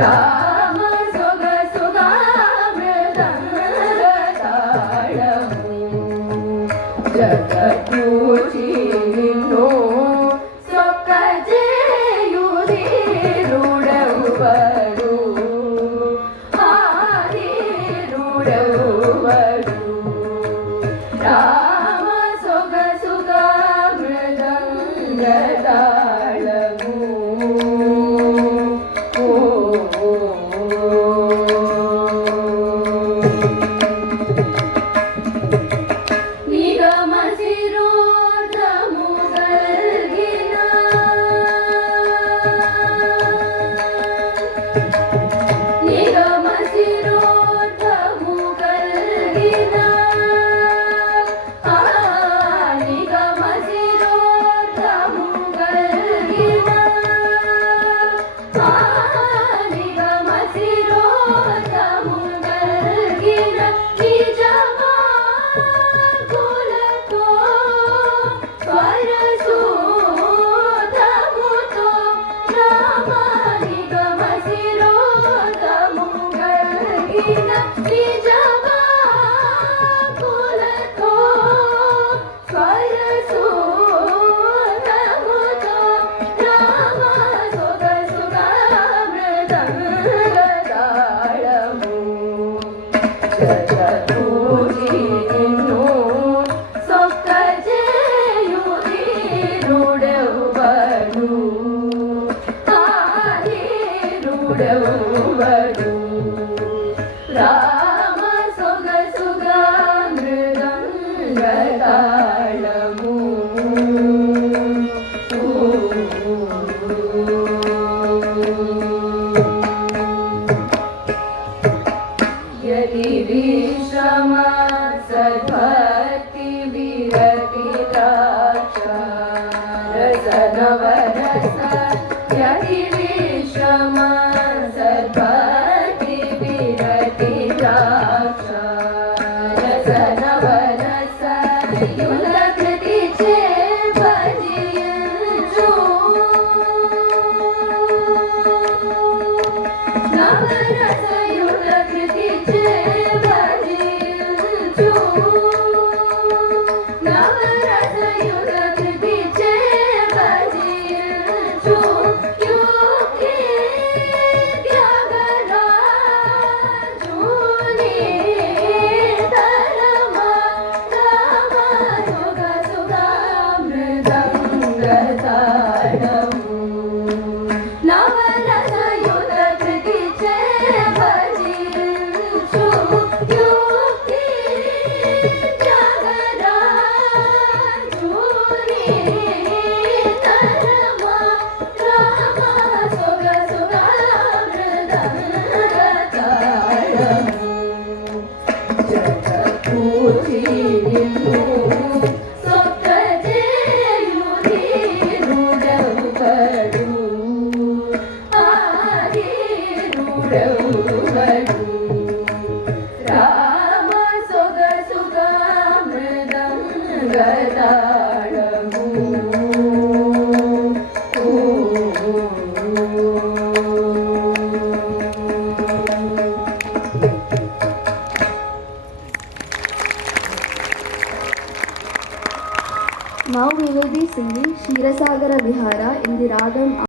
రామ సొగసుగా మృదంగ తాళము జగకూచి నిన్ను సొక్కజేయుధీరుడెవ్వడు ఆధీరుడెవ్వడు రామ సొగసుగా మృదంగ తాళము నిగమ శిరోధము గల్గిన నిగమ శిరోధము గల్గిన నిగమ శిరోధము గల్గిన నిగమ శిరోధము గల్గిన నిజమా కులతో స్వరసూధముతో రామ నిగమ శిరోధము గల్గిన నిజమా కులతో స్వరసూధముతో రామ సొగసుగా మృదంగ తాళము జగకూచి నిన్ను సొక్కజేయుధీరుడెవ్వడు ఆధీరుడెవ్వడు రామ సొగసుగా మృదంగ తాళము యది విశ్రమ సద్భక్తి విరతి ద్రాక్ష రసనవరస యది విశ్రమ సద్భక్తి విరతి ద్రాక్ష రసనవరస యులకృతి చే భజించు నవరస యులకృతి చే భజించు నవరస యులకృతి చే భజించు యుక్తి త్యాగరాజుని ధర్మ రామ సొగసుగా మృదంగ తాళము నవరస యులకృతి చే భజించు యుక్తి త్యాగరాజుని ధర్మ రామ సొగసుగా మృదంగ తాళము జగకూచి నిన్ను సొక్కజేయుధీరుడెవ్వడు ఆధీరుడెవ్వడు రామ సొగసుగా మృదంగ తాళము Now we will be singing Ksheerasagara Vihara in the ragam